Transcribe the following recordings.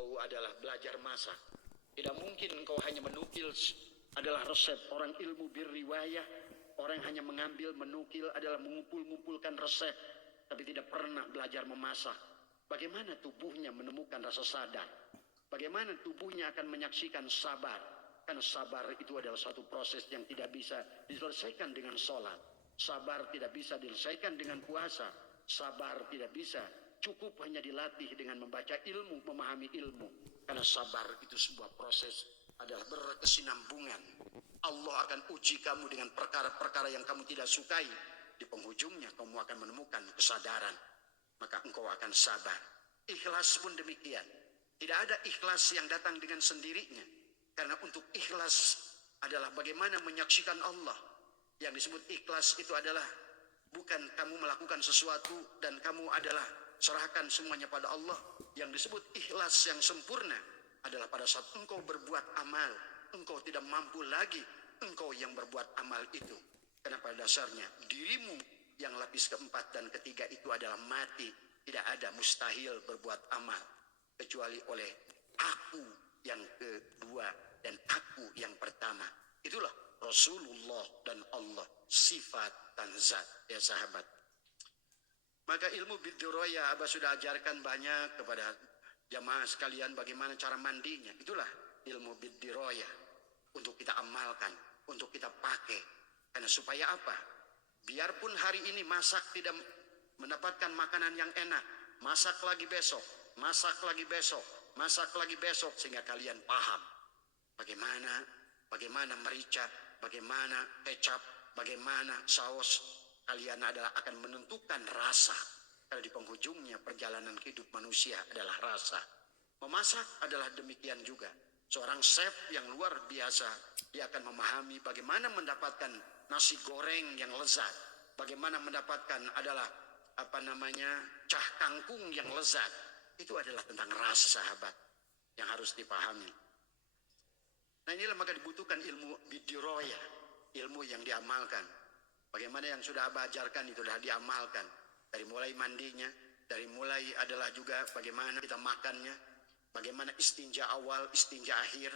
engkau adalah belajar masak. Tidak mungkin engkau hanya menukil adalah resep. Orang ilmu birriwayah, orang hanya mengambil, menukil adalah mengumpul-ngumpulkan resep, tapi tidak pernah belajar memasak. Bagaimana tubuhnya menemukan rasa sadar? Bagaimana tubuhnya akan menyaksikan sabar? Karena sabar itu adalah satu proses yang tidak bisa diselesaikan dengan sholat. Sabar tidak bisa diselesaikan dengan puasa. Sabar tidak bisa cukup hanya dilatih dengan membaca ilmu, memahami ilmu. Karena sabar itu sebuah proses, adalah berkesinambungan. Allah akan uji kamu dengan perkara-perkara yang kamu tidak sukai. Di penghujungnya kamu akan menemukan kesadaran. Maka engkau akan sabar. Ikhlas pun demikian. Tidak ada ikhlas yang datang dengan sendirinya. Karena untuk ikhlas adalah bagaimana menyaksikan Allah. Yang disebut ikhlas itu adalah bukan kamu melakukan sesuatu dan kamu adalah serahkan semuanya pada Allah. Yang disebut ikhlas yang sempurna adalah pada saat engkau berbuat amal, engkau tidak mampu lagi, engkau yang berbuat amal itu. Karena pada dasarnya dirimu yang lapis keempat dan ketiga itu adalah mati. Tidak ada mustahil berbuat amal kecuali oleh aku yang kedua dan aku yang pertama. Itulah Rasulullah dan Allah, sifat dan zat, ya sahabat. Maka ilmu biduraya Abah sudah ajarkan banyak kepada jamaah sekalian bagaimana cara mandinya. Itulah ilmu biduraya untuk kita amalkan, untuk kita pakai. Karena supaya apa? Biarpun hari ini masak tidak mendapatkan makanan yang enak, masak lagi besok, masak lagi besok, masak lagi besok, sehingga kalian paham bagaimana merica, bagaimana kecap, bagaimana saus. Kalian adalah akan menentukan rasa. Karena di penghujungnya perjalanan hidup manusia adalah rasa. Memasak adalah demikian juga. Seorang chef yang luar biasa, dia akan memahami bagaimana mendapatkan nasi goreng yang lezat, bagaimana mendapatkan adalah cah kangkung yang lezat. Itu adalah tentang rasa, sahabat, yang harus dipahami. Nah inilah maka dibutuhkan ilmu bidiroya, ilmu yang diamalkan. Bagaimana yang sudah Abah ajarkan itu sudah diamalkan. Dari mulai mandinya, dari mulai adalah juga bagaimana kita makannya, bagaimana istinja awal, istinja akhir,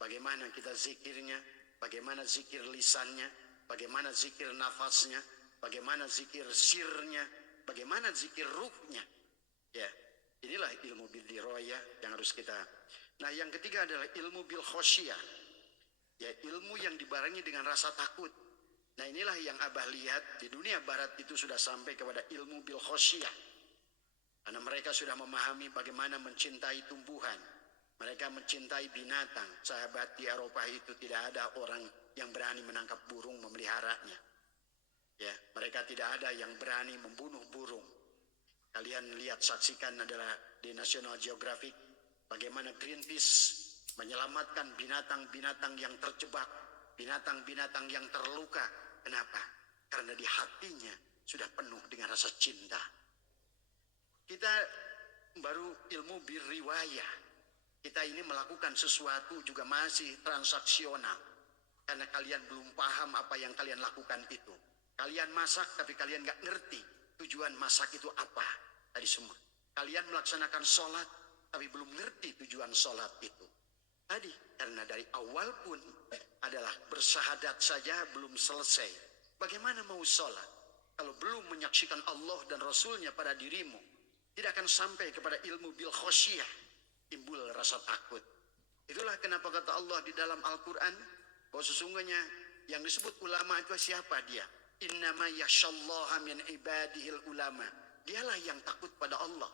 bagaimana kita zikirnya, bagaimana zikir lisannya, bagaimana zikir nafasnya, bagaimana zikir sirnya, bagaimana zikir ruhnya. Ya, inilah ilmu bidiroya yang harus kita. Nah yang ketiga adalah ilmu bil khosyah, ya ilmu yang dibarengi dengan rasa takut. Nah inilah yang Abah lihat di dunia barat itu sudah sampai kepada ilmu bil khosyah. Karena mereka sudah memahami bagaimana mencintai tumbuhan. Mereka mencintai binatang. Sahabat, di Eropa itu tidak ada orang yang berani menangkap burung, memeliharanya. Ya, mereka tidak ada yang berani membunuh burung. Kalian lihat, saksikan adalah di National Geographic bagaimana Greenpeace menyelamatkan binatang-binatang yang terjebak, binatang-binatang yang terluka. Kenapa? Karena di hatinya sudah penuh dengan rasa cinta. Kita baru ilmu birriwayah. Kita ini melakukan sesuatu juga masih transaksional. Karena kalian belum paham apa yang kalian lakukan itu. Kalian masak tapi kalian gak ngerti tujuan masak itu apa. Tadi semua. Kalian melaksanakan sholat tapi belum ngerti tujuan sholat itu. Tadi karena dari awal pun adalah bersahadat saja belum selesai. Bagaimana mau sholat kalau belum menyaksikan Allah dan Rasulnya pada dirimu? Tidak akan sampai kepada ilmu bil khosyah, timbul rasa takut. Itulah kenapa kata Allah di dalam Al-Quran bahwa sesungguhnya yang disebut ulama itu siapa dia? Innama yashallaha min ibadihil ulama. Dialah yang takut pada Allah.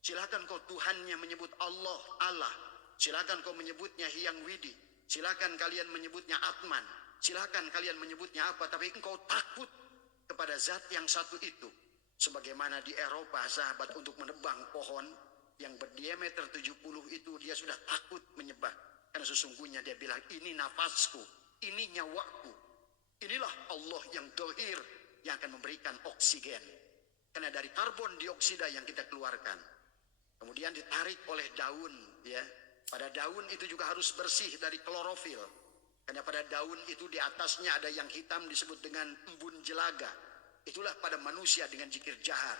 Silakan kau Tuhannya menyebut Allah, Allah. Silakan kau menyebutnya Hyang Widi. Silakan kalian menyebutnya Atman. Silakan kalian menyebutnya apa. Tapi engkau takut kepada zat yang satu itu. Sebagaimana di Eropa, sahabat, untuk menebang pohon yang berdiameter 70 itu dia sudah takut menyembah. Karena sesungguhnya dia bilang, ini nafasku, ini nyawaku. Inilah Allah yang dohir yang akan memberikan oksigen. Karena dari karbon dioksida yang kita keluarkan. Kemudian ditarik oleh daun, ya. Pada daun itu juga harus bersih dari klorofil. Karena pada daun itu di atasnya ada yang hitam disebut dengan embun jelaga. Itulah pada manusia dengan zikir jahar.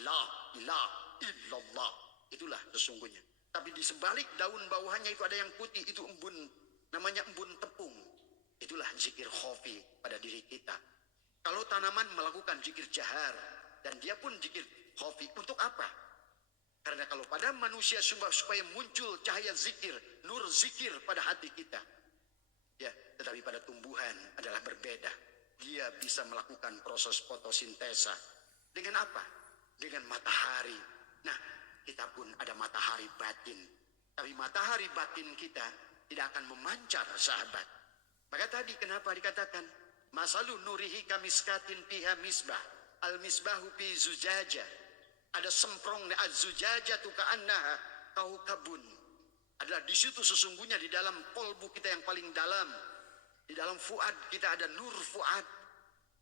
La ilaha illallah. Itulah sesungguhnya. Tapi di sebalik daun bawahnya itu ada yang putih, itu embun, namanya embun tepung. Itulah zikir khafi pada diri kita. Kalau tanaman melakukan zikir jahar, dan dia pun zikir khafi, untuk apa? Karena kalau pada manusia supaya muncul cahaya zikir, nur zikir pada hati kita. Ya, tetapi pada tumbuhan adalah berbeda. Dia bisa melakukan proses fotosintesa. Dengan apa? Dengan matahari. Nah, kita pun ada matahari batin. Tapi matahari batin kita tidak akan memancar, sahabat. Maka tadi kenapa dikatakan masalu nurihi kamiskatin piha misbah, al misbahu pi zujaja. Ada semprong az-zujaja tu ka'annaha kaukabun. Adalah di situ sesungguhnya di dalam kolbu kita yang paling dalam, di dalam fuad kita ada nur fuad.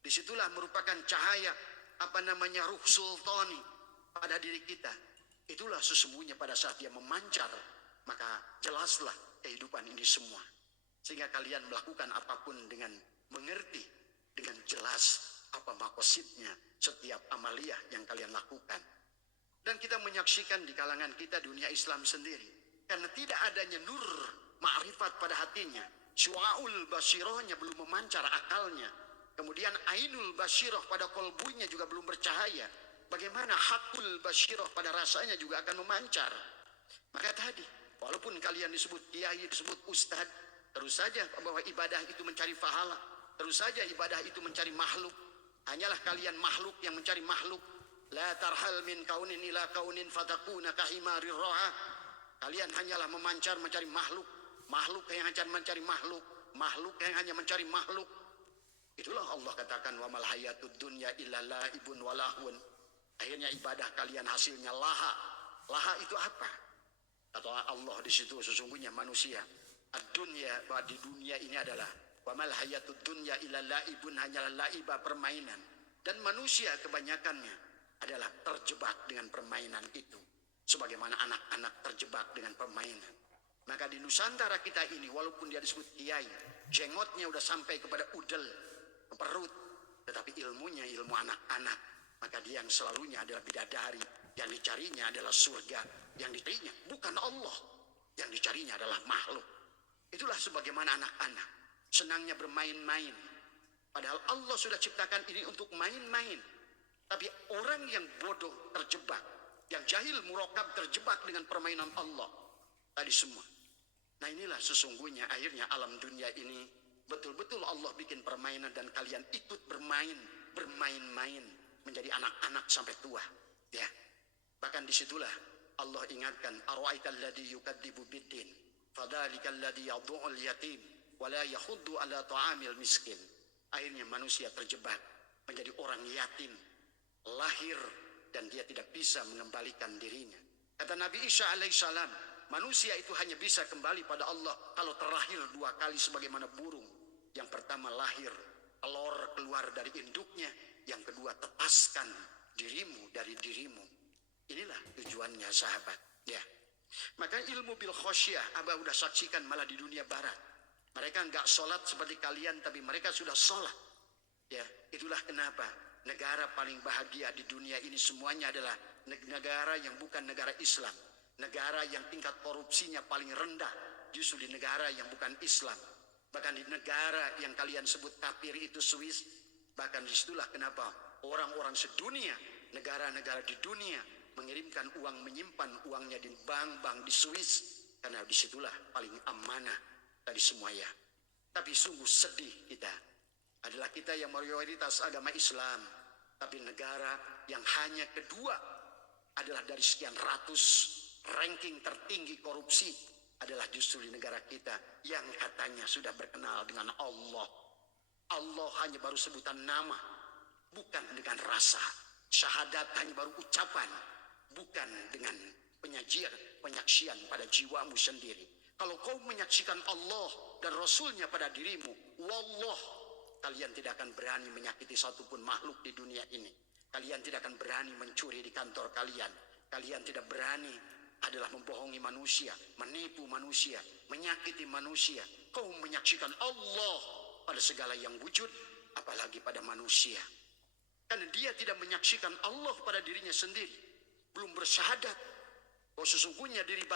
Disitulah merupakan cahaya ruh sultani pada diri kita. Itulah sesungguhnya pada saat dia memancar, maka jelaslah kehidupan ini semua. Sehingga kalian melakukan apapun dengan mengerti, dengan jelas apa makosidnya setiap amaliyah yang kalian lakukan. Dan kita menyaksikan di kalangan kita dunia Islam sendiri, karena tidak adanya nur ma'rifat pada hatinya, syu'aul basirohnya belum memancar akalnya, kemudian ainul basiroh pada kolbunya juga belum bercahaya, bagaimana hakul basiroh pada rasanya juga akan memancar. Maka tadi, walaupun kalian disebut kiai, disebut ustad, terus saja bahwa ibadah itu mencari pahala, terus saja ibadah itu mencari makhluk. Hanyalah kalian makhluk yang mencari makhluk. La tarhal min kaunin ila kaunin fatakuna kahimarir roha. Kalian hanyalah memancar mencari makhluk, makhluk yang hanya mencari makhluk, makhluk yang hanya mencari makhluk. Itulah Allah katakan wa mal hayatud dunya illa laibun walahun. Akhirnya ibadah kalian hasilnya laha. Laha itu apa? Kata Allah di situ sesungguhnya manusia, ad-dunya, bahwa di dunia ini adalah wa mal hayatud dunya illa laibun, hanyalah laiba, permainan. Dan manusia kebanyakannya adalah terjebak dengan permainan itu, sebagaimana anak-anak terjebak dengan permainan. Maka di Nusantara kita ini, walaupun dia disebut kiai, jenggotnya udah sampai kepada udel, ke perut, tetapi ilmunya ilmu anak-anak. Maka dia yang selalunya adalah bidadari, yang dicarinya adalah surga, yang dicarinya bukan Allah, yang dicarinya adalah makhluk. Itulah sebagaimana anak-anak senangnya bermain-main, padahal Allah sudah ciptakan ini untuk main-main. Tapi orang yang bodoh terjebak, yang jahil murakab terjebak dengan permainan Allah tadi semua. Nah inilah sesungguhnya akhirnya alam dunia ini betul-betul Allah bikin permainan dan kalian ikut bermain-main menjadi anak-anak sampai tua. Ya, bahkan disitulah Allah ingatkan ara'aital ladzi yukadzibu biddin fadzalikal ladzi yad'ul yatim wa la yahuddu ala ta'amil miskin. Akhirnya manusia terjebak menjadi orang yatim, lahir dan dia tidak bisa mengembalikan dirinya. Kata Nabi Isa alaihissalam, manusia itu hanya bisa kembali pada Allah kalau terlahir dua kali sebagaimana burung. Yang pertama lahir, telur keluar dari induknya. Yang kedua tepaskan dirimu dari dirimu. Inilah tujuannya sahabat. Ya, maka ilmu bil khosyah Abah udah saksikan malah di dunia barat. Mereka enggak sholat seperti kalian, tapi mereka sudah sholat. Ya, itulah kenapa negara paling bahagia di dunia ini semuanya adalah negara yang bukan negara Islam. Negara yang tingkat korupsinya paling rendah justru di negara yang bukan Islam. Bahkan di negara yang kalian sebut kafir itu Swiss. Bahkan disitulah kenapa orang-orang sedunia, negara-negara di dunia mengirimkan uang, menyimpan uangnya di bank-bank di Swiss. Karena disitulah paling amanah dari semuanya. Tapi sungguh sedih kita adalah kita yang mayoritas agama Islam, tapi negara yang hanya kedua adalah dari sekian ratus ranking tertinggi korupsi adalah justru di negara kita yang katanya sudah berkenal dengan Allah. Allah hanya baru sebutan nama, bukan dengan rasa. Syahadat hanya baru ucapan, bukan dengan penyaksian pada jiwamu sendiri. Kalau kau menyaksikan Allah dan Rasulnya pada dirimu, wallah, kalian tidak akan berani menyakiti satupun makhluk di dunia ini. Kalian tidak akan berani mencuri di kantor kalian. Kalian tidak berani adalah membohongi manusia, menipu manusia, menyakiti manusia. Kau menyaksikan Allah pada segala yang wujud, apalagi pada manusia. Karena dia tidak menyaksikan Allah pada dirinya sendiri. Belum bersyahadat bahwa sesungguhnya diri